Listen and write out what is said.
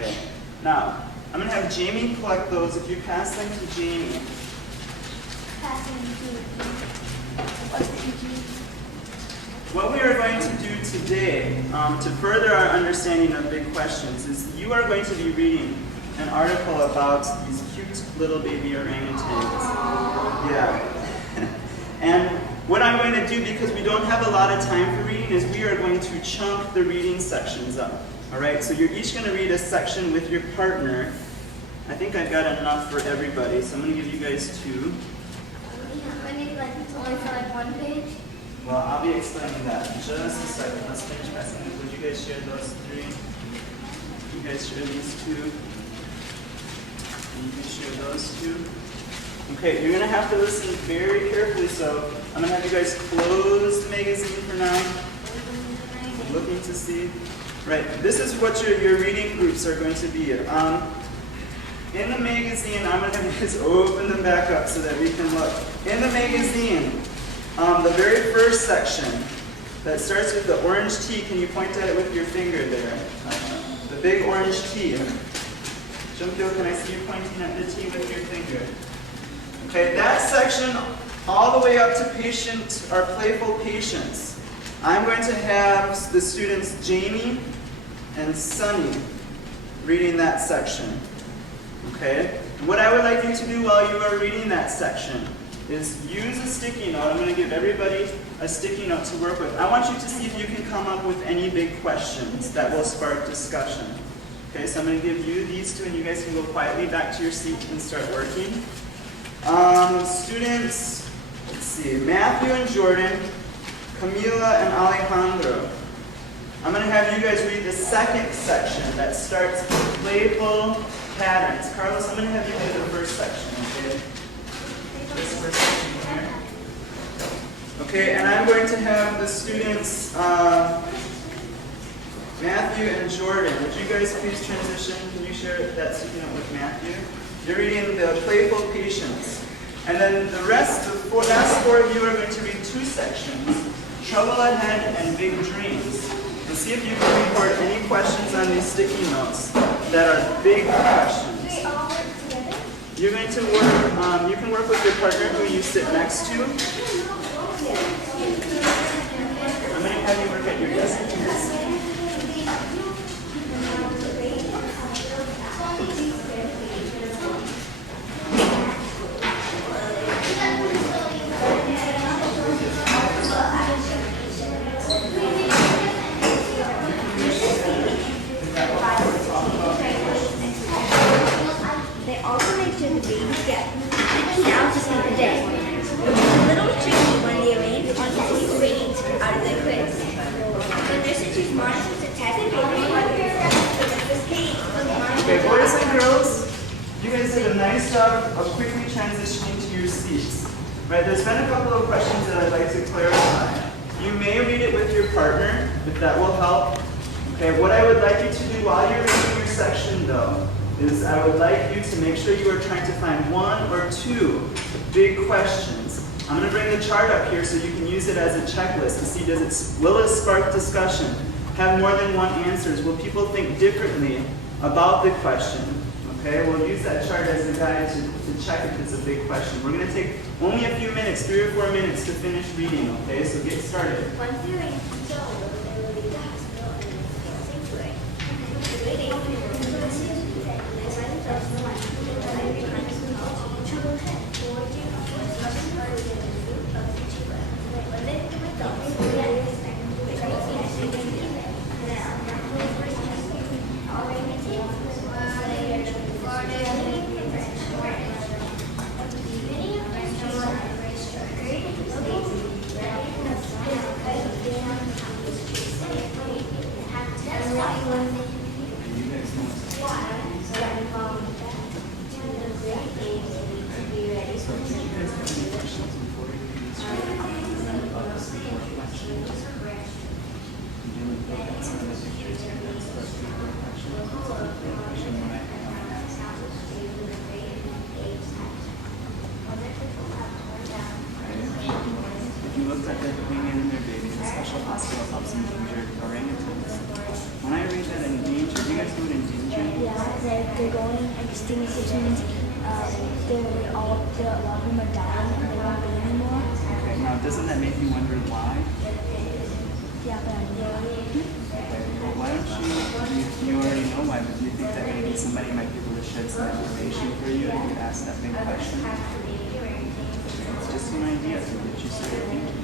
Okay. Now, I'm going to have Jamie collect those. If you pass them to Jamie. What we are going to do today, to further our understanding of big questions, is you are going to be reading an article about these cute little baby orangutans. Yeah. And what I'm going to do, because we don't have a lot of time for reading, is we are going to chunk the reading sections up. Alright, so you're each going to read a section with your partner. I think I've got enough for everybody, so I'm going to give you guys 2. I need only for one page. Well, I'll be explaining that in just a second. Let's finish passing it. Would you guys share those 3? You guys share these 2. And you can share those 2. Okay, you're going to have to listen very carefully, so I'm going to have you guys close the magazine for now. Looking to see. Right, this is what your reading groups are going to be. In the magazine, I'm going to have you guys open them back up so that we can look. In the magazine, the very first section that starts with the orange T, can you point at it with your finger there? The big orange T. Junkyo, can I see you pointing at the T with your finger? Okay, that section all the way up to patient or playful patience. I'm going to have the students Jamie and Sunny reading that section. Okay? And what I would like you to do while you are reading that section is use a sticky note. I'm going to give everybody a sticky note to work with. I want you to see if you can come up with any big questions that will spark discussion. Okay, so I'm going to give you these 2 and you guys can go quietly back to your seat and start working. Students, let's see, Matthew and Jordan, Camila and Alejandro. I'm going to have you guys read the second section that starts with playful patterns. Carlos, I'm going to have you read the first section, okay? This first section here. Okay, and I'm going to have the students, Matthew and Jordan. Would you guys please transition? Can you share that sticky note with Matthew? You're reading the playful patience. And then the rest, the last 4 of you are going to read 2 sections, trouble ahead and big dreams. And see if you can record any questions on these sticky notes that are big questions. We all work together? You're going to work, you can work with your partner who you sit next to. I'm going to have you work at your desk. Okay, boys and girls, you guys did a nice job of quickly transitioning to your seats. Right, there's been a couple of questions that I'd like to clarify. You may read it with your partner, if that will help. Okay, what I would like you to do while you're reading your section, though, is I would like you to make sure you are trying to find 1 or 2 big questions. I'm going to bring the chart up here so you can use it as a checklist to see will it spark discussion? Have more than 1 answers? Will people think differently about the question? Okay, we'll use that chart as a guide to check if it's a big question. We're going to take only a few minutes, 3 or 4 minutes to finish reading, okay? So get started. they're going extinct, which means a lot of them are dying and there won't be anymore. Okay, now doesn't that make you wonder why? Yeah, but I know. Okay, well, why don't you already know why, but do you think that maybe somebody might be able to shed some information for you if you ask that big question? It's just an idea to get you started thinking.